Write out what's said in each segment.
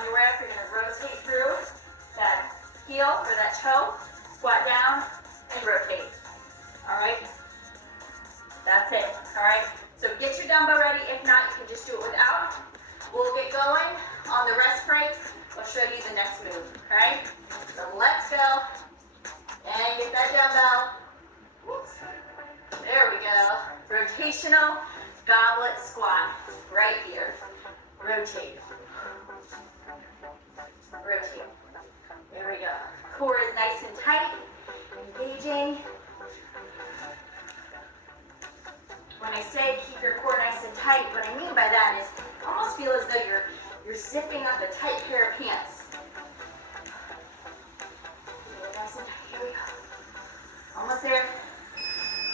On your way up, you're gonna rotate through that heel or that toe, squat down, and rotate. All right? That's it. All right? So get your dumbbell ready. If not, you can just do it without. We'll get going on the rest breaks. I'll show you the next move. All right? So let's go. And get that dumbbell. Whoops. There we go. Rotational goblet squat right here. Rotate. Rotate. There we go. Core is nice and tight, engaging. When I say keep your core nice and tight, what I mean by that is almost feel as though you're zipping up a tight pair of pants. Nice and tight. Here we go. Almost there.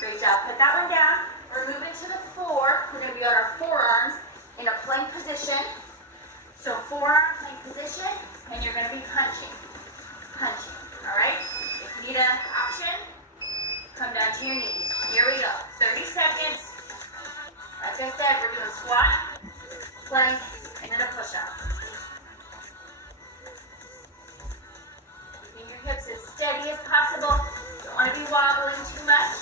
Great job. Put that one down. We're moving to the floor. We're going to be on our forearms in a plank position. So forearm plank position, and you're going to be punching. Punching. All right? If you need an option, come down to your knees. Here we go. 30 seconds. Like I said, we're doing squat, plank, and then a push-up. Keeping your hips as steady as possible. Don't want to be wobbling too much.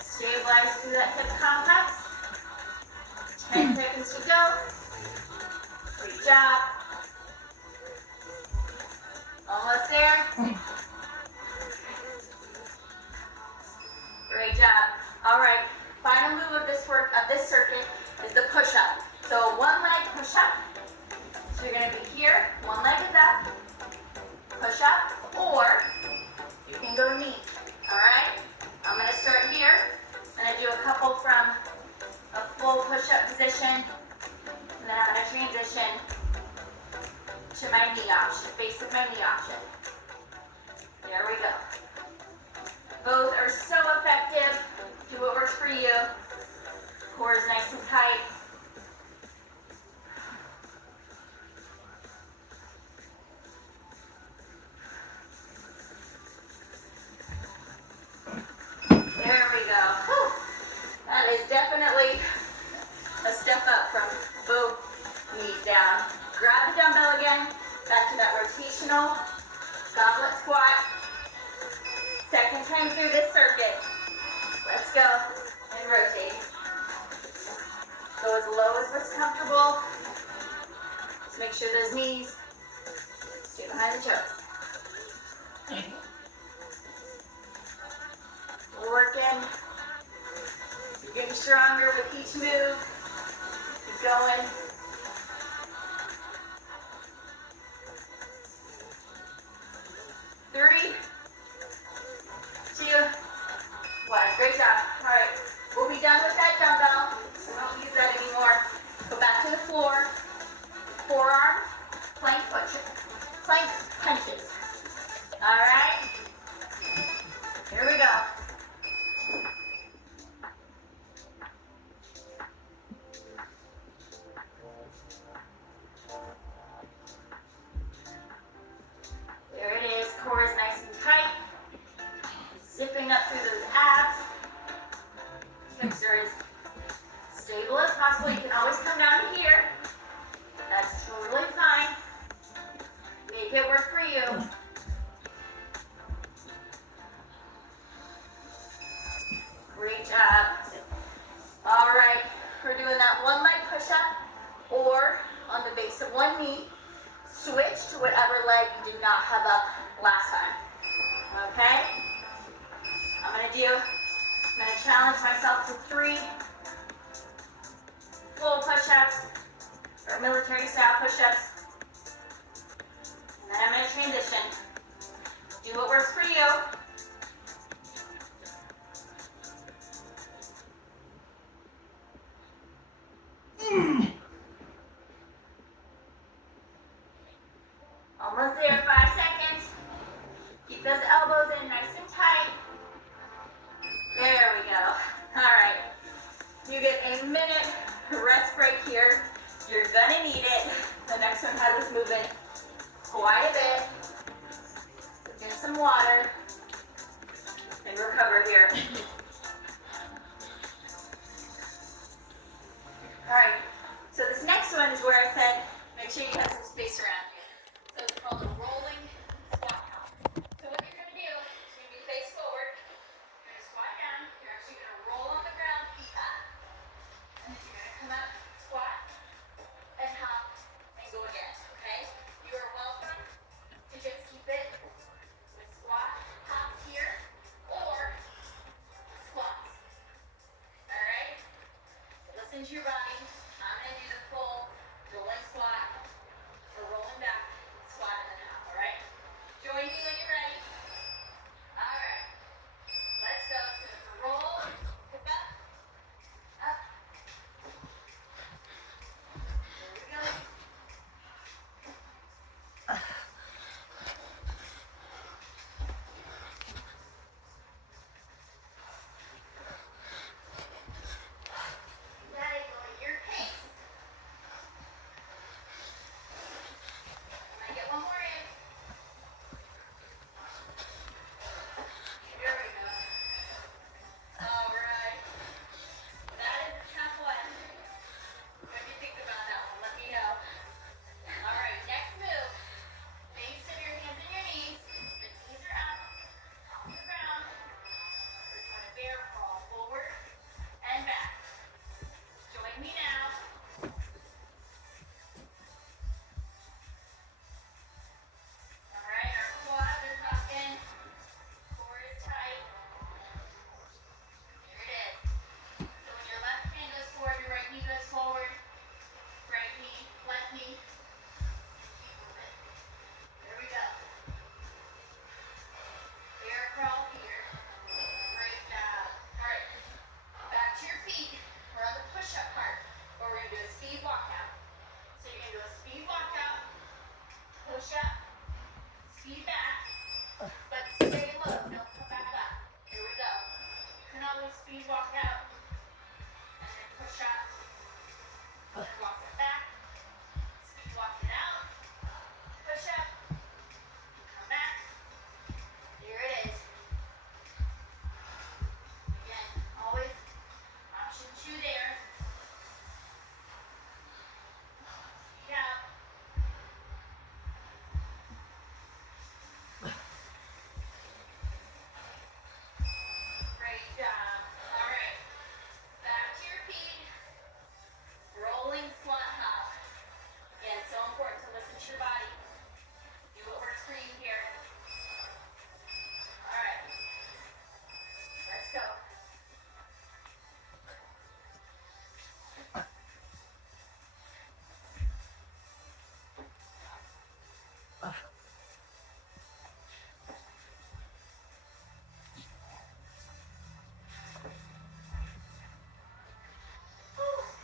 Stabilize through that hip complex. 10 seconds to go. Great job. Almost there. Great job. All right. Final move of this circuit is the push-up. So one leg push-up. So you're going to be here. One leg is up. Push-up. Or you can go knee. All right. I'm going to start here. I'm going to do a couple from a full push-up position. And then I'm going to transition to my knee option, base of my knee option. There we go. Both are so effective. Do what works for you. Core is nice and tight. There we go. Whew. That is definitely a step up from both knees down. Grab the dumbbell again. Back to that rotational goblet squat. Second time through this circuit. Let's go and rotate. Go as low as what's comfortable. Just make sure those knees stay behind the toes. We're working. You're getting stronger with each move. Keep going. Three, two, one. Great job. All right. We'll be done with that dumbbell. We don't use that anymore. Go back to the floor. Forearm, plank punches. All right. Here we go. There it is. Core is nice and tight. Zipping up through those abs. Hips are as stable as possible. You can always come down to here. That's totally fine. Make it work for you. Great job. All right. We're doing that one leg push-up or on the base of one knee. Switch to whatever leg you did not have up last time. Okay? I'm going to challenge myself to 3 full push-ups or military style push-ups. And then I'm going to transition. Do what works for you. Almost there, 5 seconds. Keep those elbows in nice and tight. There we go. All right. You get a minute rest break here. You're gonna need it. The next one has us moving quite a bit. So get some water and recover here. All right. So this next one is where I said Make sure you have some space around you. So it's called a rolling squat hop. So what you're going to do is you're going to be face forward. You're going to squat down. You're actually going to roll on the ground, feet up. And then you're going to come up, squat, and hop, and go again, okay? You are welcome to just keep it with squat, hops here, or squats. All right? So listen to your body. I'm going to do the full rolling squat, or rolling back, squat, and then hop, all right? Join me when you're ready. All right. Let's go. So it's a roll, hip up, up. There we go. You gotta go at your pace. I get one more in. There we go. All right. That is a tough one. What do you think about that one? Let me know. All right, next move. Base of your hands and your knees. The knees are up, off the ground. We're going to bear crawl forward and back. Join me now. All right, our quads are tucking. Core is tight. There it is. So when your left hand goes forward, your right knee goes forward. Right knee, left knee. Keep moving. There we go. Bear crawl here. Great job. All right. Back to your feet. We're on the push-up part, but we're going to do a speed walkout. So you're going to do a speed walkout, push up, speed back, but stay low. Don't come back up. Here we go. You can always speed walk out, and then push up, and walk it back, speed walk it out, push up, come back. Here it is. Again, always option 2 there. Speed out. Great job. All right. Back to your feet. Rolling squat hop. Again, so important to listen to your body. Do what works for you here. All right. Let's go.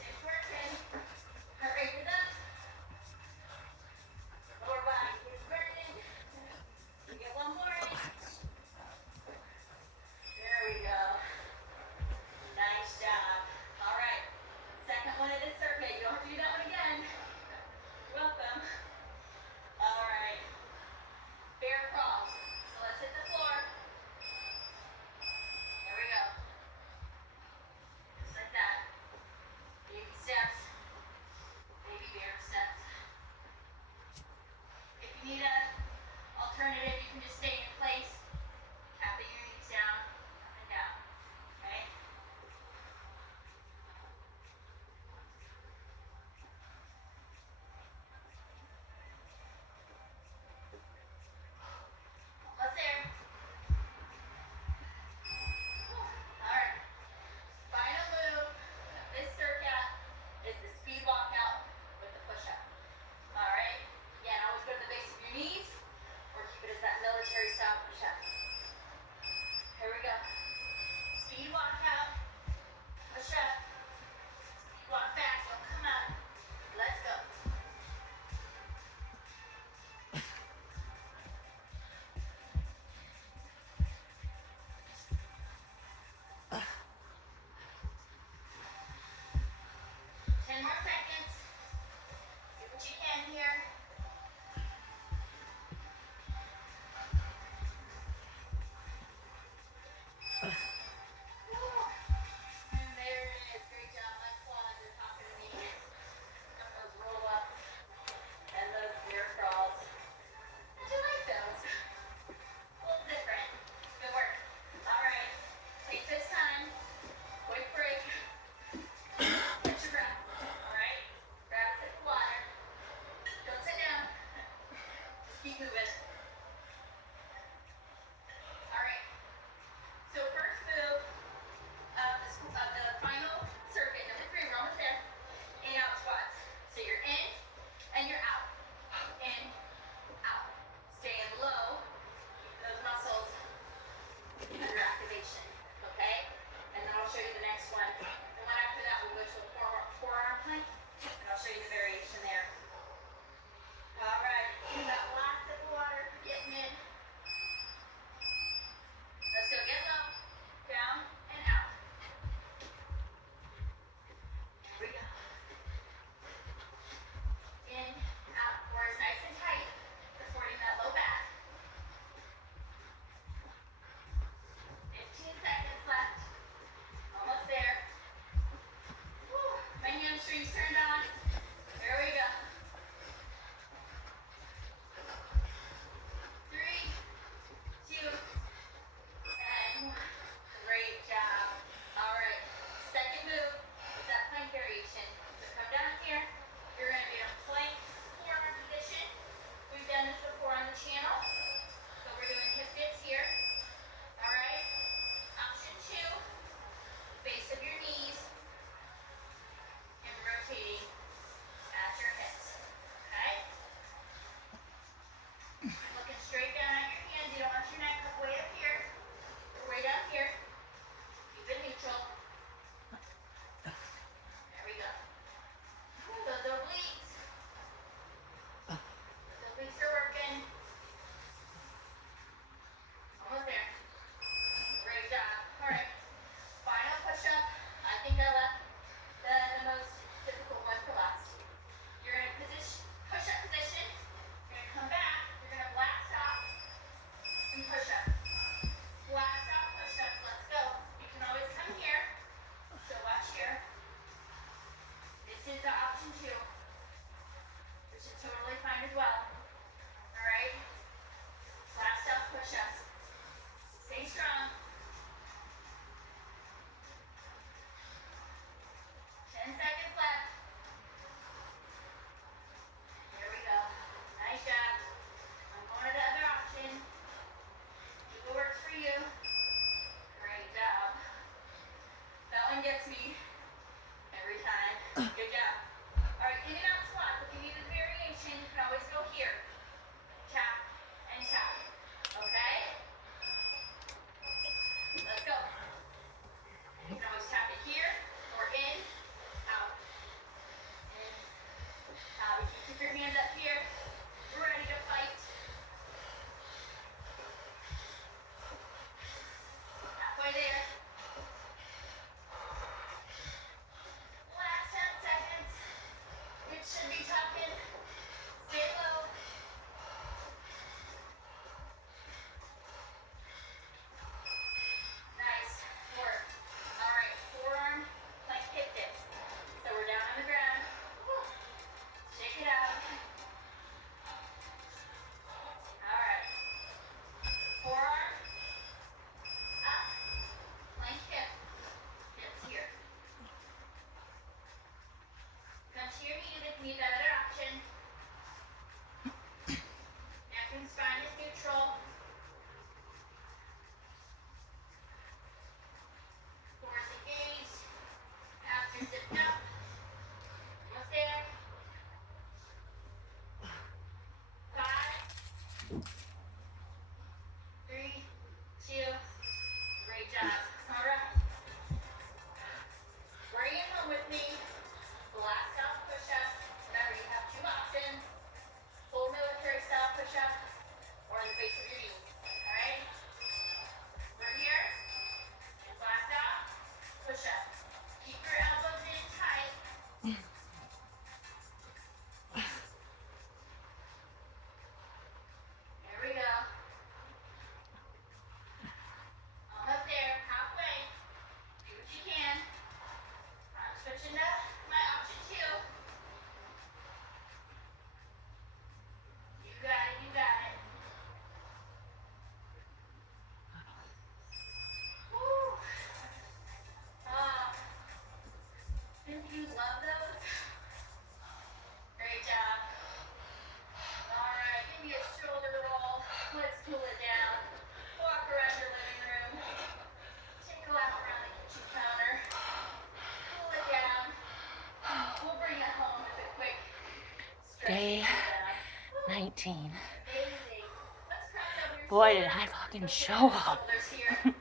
It's working. Heart rate is up. Lower body is burning. We get one more in. There we go. Nice job. All right. Second one of this circuit. You don't have to do that one again. Welcome. All right. Bear crawls. So let's hit the floor. There we go. Just like that. Baby steps. Baby bear steps. If you need an alternative, you can just stay in place. Tapping your knees down, up and down. Okay? Almost there. All right. Final move of this circuit is the speed walkout with the push-up. All right. Again, always go to the base of your knees, or keep it as that military style push-up. Here we go. Speed walkout, push up, speed walk back. Don't come up. Let's go. turned on. Here we go. 3, 2, and 1. Great job. All right. Second move is that plank variation. So come down here. You're going to be in a plank forearm position. We've done this before on the channel. So we're doing hip dips here. All right. Option 2, base of your knees and rotating at your hips. Okay? Looking straight down at your hands. You don't want your neck up way up here or way down here. Keep it neutral. There we go. Those obliques. Those obliques are working. Almost there. Great job. All right. Final push-up. I think I left the most difficult one for last. You're in a position, push-up position. You're going to come back. You're going to blast off and push up. Blast off, push up. Let's go. You can always come here. So watch here. This is the option 2, which is totally fine as well. All right. Blast off, push-ups. Stay strong. 10 seconds left. Here we go. Nice job. I'm going to the other option. Do what works for you. Great job. That one gets me every time. Good job. All right, in and out squats. If you need a variation, you can always go here. Tap and tap. Okay? Let's go. You can always tap it here or in, out. In, out. You can keep your hands up here. We're ready to fight. Halfway there. Last 10 seconds. It should be tucking. Stay low. Nice work. All right, forearm plank hip dips. So we're down on the ground. Shake it out. All right. Forearm up. Plank hip. Hips here. Come to your knees if you need that other option. Neck and spine is neutral. Core is engaged. Abs are zipped up. Almost there. 5, 3, 2. Great job. All right. Bring it home with me. Blast off push-ups. Remember, you have 2 options. Full military style push-up or in the base of your knees. All right? We're here. Blast off. Push-up. Keep your elbows in tight. Here we go. Almost there. Halfway. Do what you can. I'm switching to my option 2. You got it, you got it. Woo. Didn't you love those? Great job. All right, give me a shoulder roll. Let's cool it down. Walk around your living room. Take a lap around the kitchen counter. Cool it down. We'll bring it home with a quick stretch. Day Woo. 19. Amazing. Let's cross over your Boy, did shoulders. I fucking Let's show get our up. shoulders here.